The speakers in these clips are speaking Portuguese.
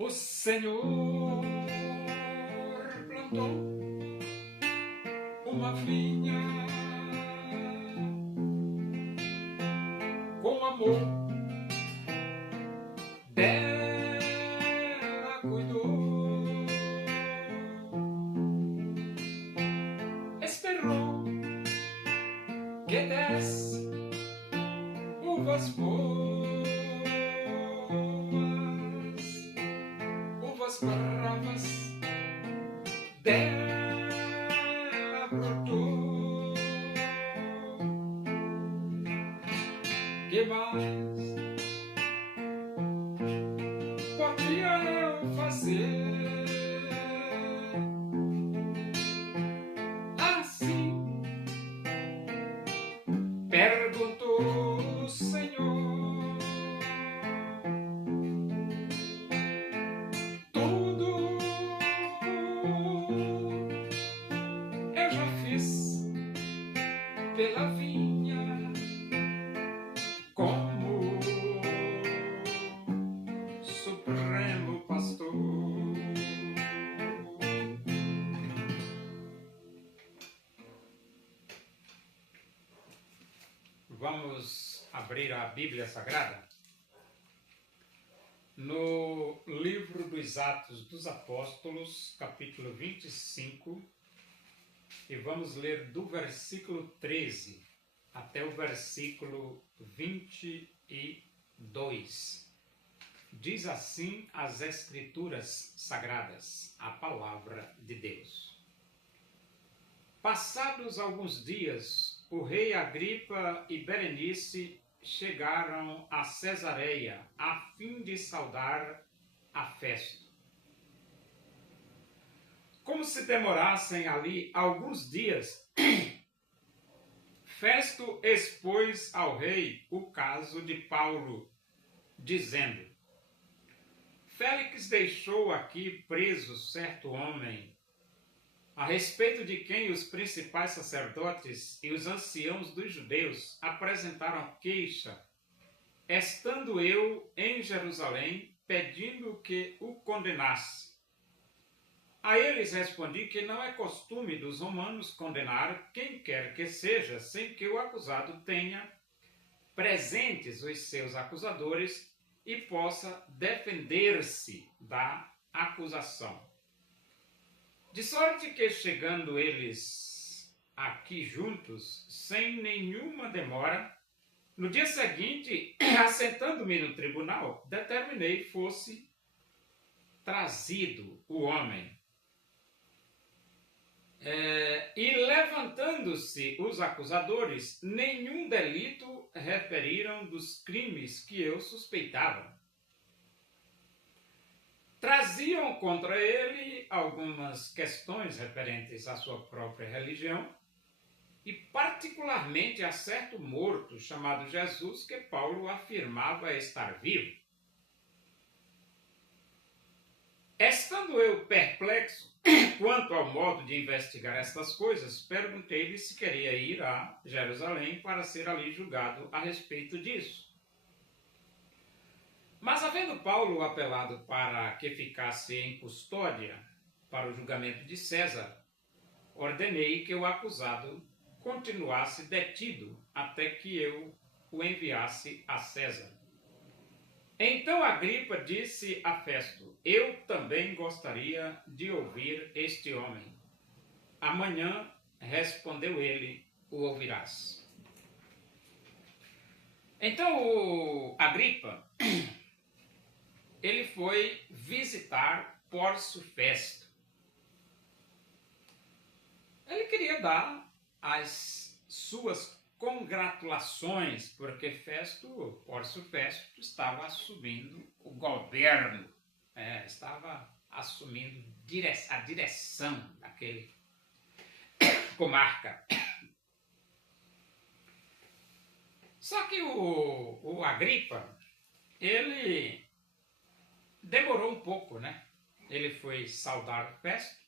O Senhor plantou uma vinha com amor, dela cuidou, esperou que desse uvas boas, uvas bravas, dela brotou. Que mais podia eu fazer? Assim perguntou o Senhor. Tudo eu já fiz pela vinha, como Supremo Pastor. Vamos abrir a Bíblia Sagrada no livro dos Atos dos Apóstolos, capítulo 25, e vamos ler do versículo 13 até o versículo 22. Diz assim as Escrituras Sagradas, a palavra de Deus. Passados alguns dias, o rei Agripa e Berenice chegaram a Cesareia a fim de saudar a Festo. Como se demorassem ali alguns dias, Festo expôs ao rei o caso de Paulo, dizendo: Félix deixou aqui preso certo homem, a respeito de quem os principais sacerdotes e os anciãos dos judeus apresentaram queixa, estando eu em Jerusalém, pedindo que o condenasse. A eles respondi que não é costume dos romanos condenar quem quer que seja, sem que o acusado tenha presentes os seus acusadores e possa defender-se da acusação. De sorte que, chegando eles aqui juntos, sem nenhuma demora, no dia seguinte, assentando-me no tribunal, determinei fosse trazido o homem. E levantando-se os acusadores, nenhum delito referiram dos crimes que eu suspeitava. Traziam contra ele algumas questões referentes à sua própria religião e particularmente a certo morto chamado Jesus que Paulo afirmava estar vivo. Estando eu perplexo quanto ao modo de investigar estas coisas, perguntei-lhe se queria ir a Jerusalém para ser ali julgado a respeito disso. Mas, havendo Paulo apelado para que ficasse em custódia para o julgamento de César, ordenei que o acusado continuasse detido até que eu o enviasse a César. Então Agripa disse a Festo: eu também gostaria de ouvir este homem. Amanhã, respondeu ele, o ouvirás. Então o Agripa ele foi visitar Pórcio Festo. Ele queria dar as suas congratulações, porque Pórcio Festo estava assumindo o governo, estava assumindo a direção daquele comarca. Só que o Agripa, ele demorou um pouco, né? Ele foi saudar Festo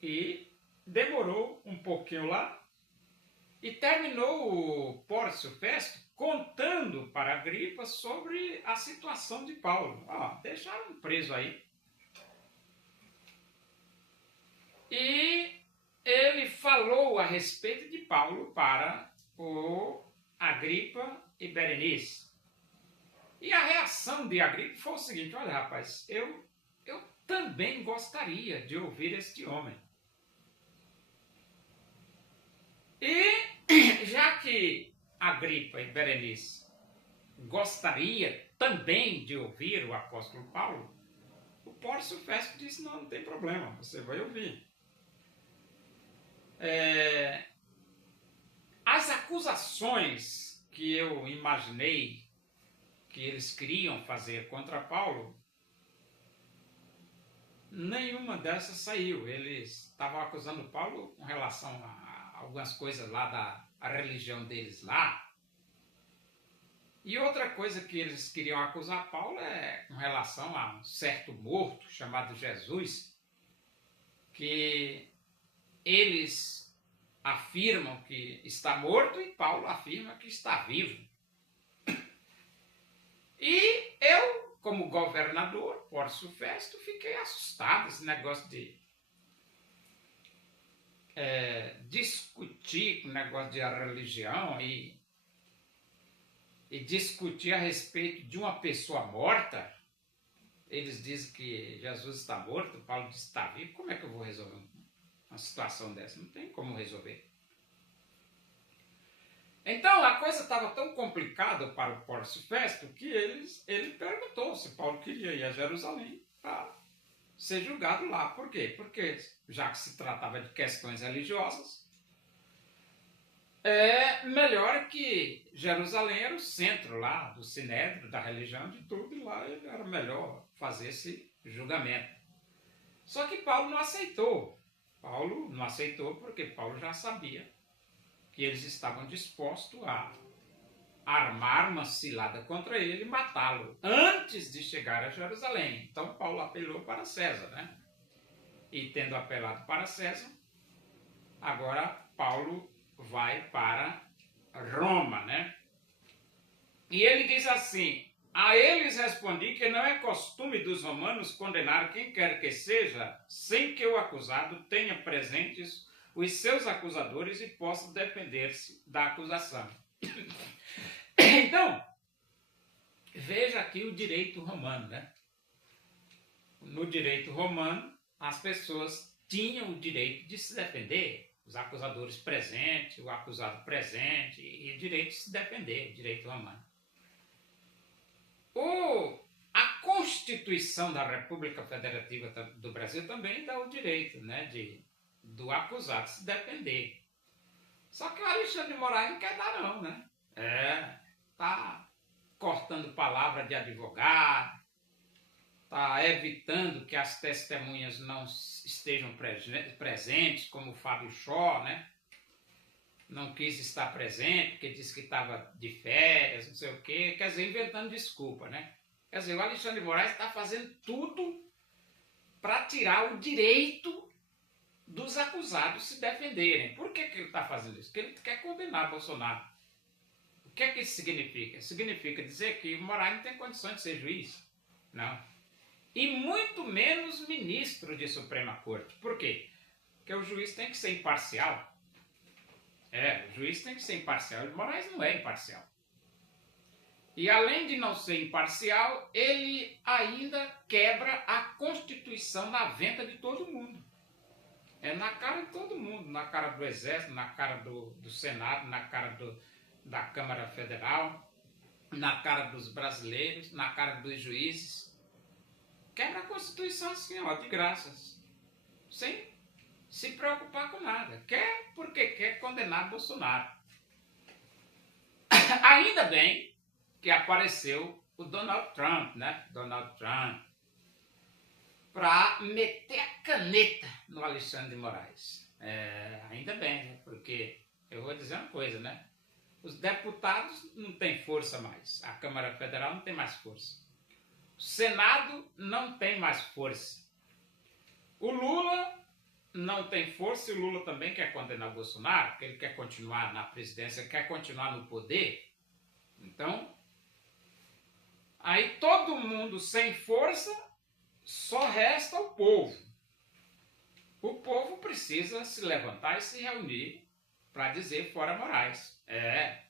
e demorou um pouquinho lá e terminou o Pórcio Festo contando para Agripa sobre a situação de Paulo. Deixaram preso aí. E ele falou a respeito de Paulo para o Agripa e Berenice. E a reação de Agripa foi o seguinte: olha, rapaz, eu também gostaria de ouvir este homem. E já que Agripa e Berenice gostaria também de ouvir o apóstolo Paulo, o Pórcio Festo disse: não tem problema, você vai ouvir. As acusações que eu imaginei que eles queriam fazer contra Paulo, nenhuma dessas saiu. Eles estavam acusando Paulo com relação a algumas coisas lá da religião deles lá. E outra coisa que eles queriam acusar Paulo é com relação a um certo morto chamado Jesus, que eles afirmam que está morto e Paulo afirma que está vivo. E eu, como governador, Pórcio Festo, fiquei assustado esse negócio de discutir com o negócio de religião e discutir a respeito de uma pessoa morta. Eles dizem que Jesus está morto, Paulo diz que está vivo. Como é que eu vou resolver uma situação dessa? Não tem como resolver. Então a coisa estava tão complicada para o Pórcio Festo que ele perguntou se Paulo queria ir a Jerusalém para ser julgado lá. Por quê? Porque já que se tratava de questões religiosas, melhor que Jerusalém era o centro lá do sinédrio, da religião, de tudo, e lá era melhor fazer esse julgamento. Só que Paulo não aceitou. Paulo não aceitou porque Paulo já sabia que eles estavam dispostos a armar uma cilada contra ele e matá-lo antes de chegar a Jerusalém. Então Paulo apelou para César, né? E tendo apelado para César, agora Paulo vai para Roma, né? E ele diz assim: a eles respondi que não é costume dos romanos condenar quem quer que seja, sem que o acusado tenha presentes os seus acusadores e possa defender-se da acusação. Então, veja aqui o direito romano, né? No direito romano, as pessoas tinham o direito de se defender, os acusadores presentes, o acusado presente, e o direito de se defender, o direito romano. A Constituição da República Federativa do Brasil também dá o direito, né, do acusado se defender. Só que o Alexandre de Moraes não quer dar não, né? Tá cortando palavra de advogado, tá evitando que as testemunhas não estejam presentes, como o Fábio Shaw, né? Não quis estar presente, porque disse que estava de férias, não sei o quê, quer dizer, inventando desculpa, né? Quer dizer, o Alexandre de Moraes está fazendo tudo para tirar o direito dos acusados se defenderem. Por que ele está fazendo isso? Porque ele quer condenar Bolsonaro. O que é que isso significa? Significa dizer que o Moraes não tem condições de ser juiz. Não. E muito menos ministro de Suprema Corte. Por quê? Porque o juiz tem que ser imparcial. O juiz tem que ser imparcial. O Moraes não é imparcial. E além de não ser imparcial, ele ainda quebra a Constituição na venta de todo mundo. Na cara de todo mundo, na cara do Exército, na cara do Senado, na cara da Câmara Federal, na cara dos brasileiros, na cara dos juízes. Quebra a Constituição assim, ó, de graças, sem se preocupar com nada. Quer porque quer condenar Bolsonaro. Ainda bem que apareceu o Donald Trump, né? Donald Trump, para meter a caneta no Alexandre de Moraes. Ainda bem, né? Porque eu vou dizer uma coisa, né? Os deputados não têm força mais. A Câmara Federal não tem mais força. O Senado não tem mais força. O Lula não tem força e o Lula também quer condenar o Bolsonaro, porque ele quer continuar na presidência, quer continuar no poder. Então, aí todo mundo sem força, só resta o povo. O povo precisa se levantar e se reunir para dizer fora Moraes.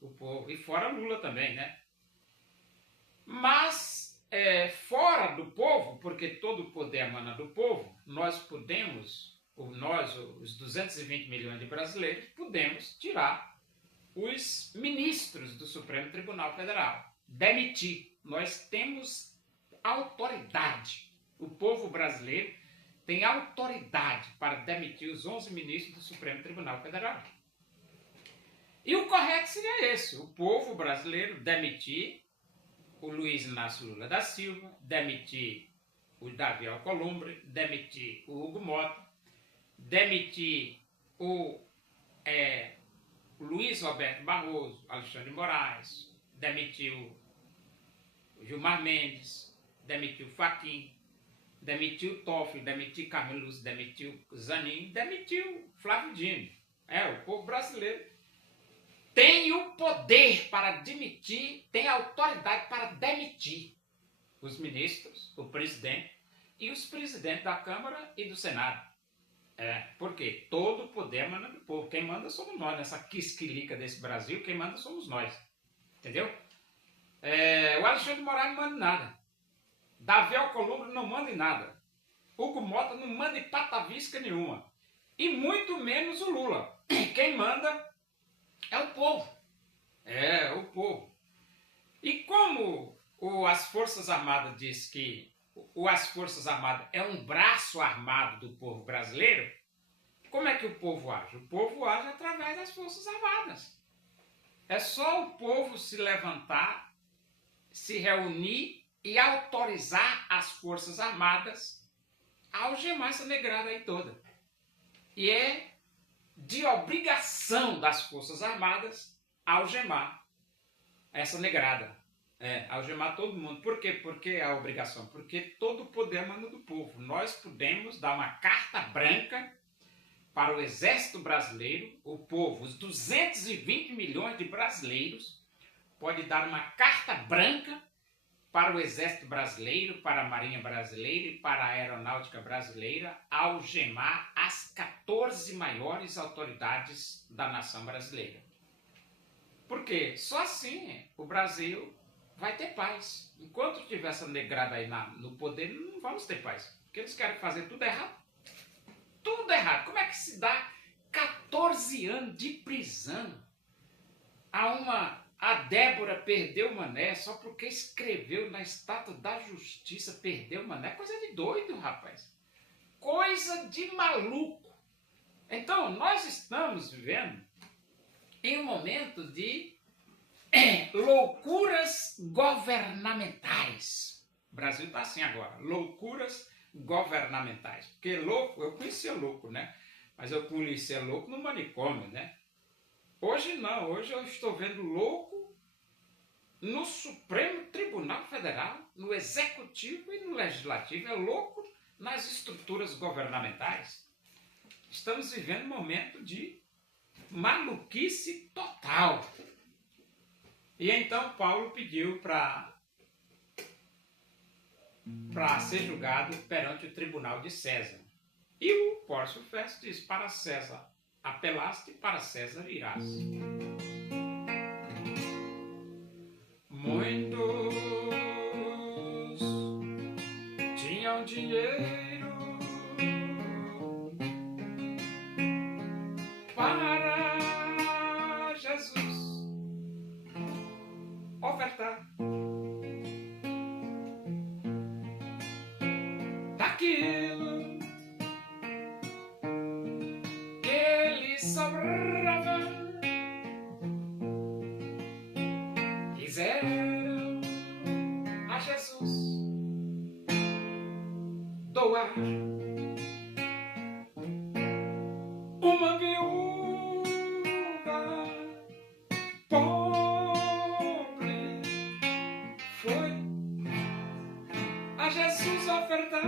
O povo. E fora Lula também, né? Mas, fora do povo, porque todo o poder emana do povo, nós podemos, os 220 milhões de brasileiros, podemos tirar os ministros do Supremo Tribunal Federal. Demitir. Nós temos autoridade. O povo brasileiro tem autoridade para demitir os 11 ministros do Supremo Tribunal Federal. E o correto seria esse, o povo brasileiro demitir o Luiz Inácio Lula da Silva, demitir o Davi Alcolumbre, demitir o Hugo Mota, demitir o Luiz Roberto Barroso, Alexandre de Moraes, demitir o Gilmar Mendes, demitir o Fachin, demitiu o Toffoli, demitiu o Carmen Lúcia, demitiu o Zanin, demitiu o Flávio Dino. O povo brasileiro tem o poder para demitir, tem a autoridade para demitir os ministros, o presidente e os presidentes da Câmara e do Senado. Por quê? Todo o poder emana do povo. Quem manda somos nós. Nessa quisquilica desse Brasil, quem manda somos nós. Entendeu? O Alexandre de Moraes não manda em nada. Davi Alcolumbre não manda em nada. Hugo Mota não manda em patavisca nenhuma. E muito menos o Lula. Quem manda é o povo. O povo. E como as Forças Armadas diz que as Forças Armadas é um braço armado do povo brasileiro, como é que o povo age? O povo age através das Forças Armadas. É só o povo se levantar, se reunir e autorizar as Forças Armadas a algemar essa negrada aí toda. E é de obrigação das Forças Armadas algemar essa negrada. Algemar todo mundo. Por quê? Porque é a obrigação. Porque todo o poder emana do povo. Nós podemos dar uma carta branca para o Exército Brasileiro, o povo, os 220 milhões de brasileiros, pode dar uma carta branca para o Exército Brasileiro, para a Marinha Brasileira e para a Aeronáutica Brasileira algemar as 14 maiores autoridades da nação brasileira. Por quê? Só assim o Brasil vai ter paz. Enquanto tiver essa negrada aí no poder, não vamos ter paz. Porque eles querem fazer tudo errado. Tudo errado. Como é que se dá 14 anos de prisão a Débora perdeu o Mané só porque escreveu na estátua da justiça, perdeu o Mané? Coisa de doido, rapaz. Coisa de maluco. Então, nós estamos vivendo em um momento de loucuras governamentais. O Brasil está assim agora, loucuras governamentais. Porque louco, eu conhecia louco, né? Mas eu conhecia louco no manicômio, né? Hoje não, hoje eu estou vendo louco no Supremo Tribunal Federal, no Executivo e no Legislativo. É louco nas estruturas governamentais. Estamos vivendo um momento de maluquice total. E então Paulo pediu para ser julgado perante o tribunal de César. E o Pórcio Festo diz: para César apelaste, para César irás. Muitos tinham dinheiro para Jesus ofertar. Daquilo que lhe sobrava, quiseram a Jesus doar. Uma viúva pobre foi a Jesus ofertar,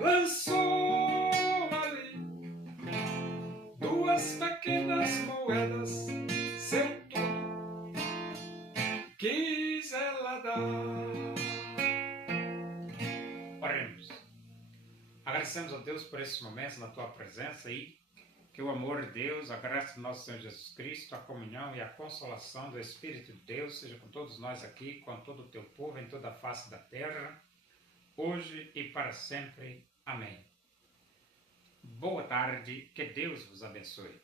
lançou ali 2 pequenas moedas, seu nada. Oremos. Agradecemos a Deus por esses momentos na tua presença e que o amor de Deus, a graça do nosso Senhor Jesus Cristo, a comunhão e a consolação do Espírito de Deus seja com todos nós aqui, com todo o teu povo em toda a face da terra, hoje e para sempre. Amém. Boa tarde, que Deus vos abençoe.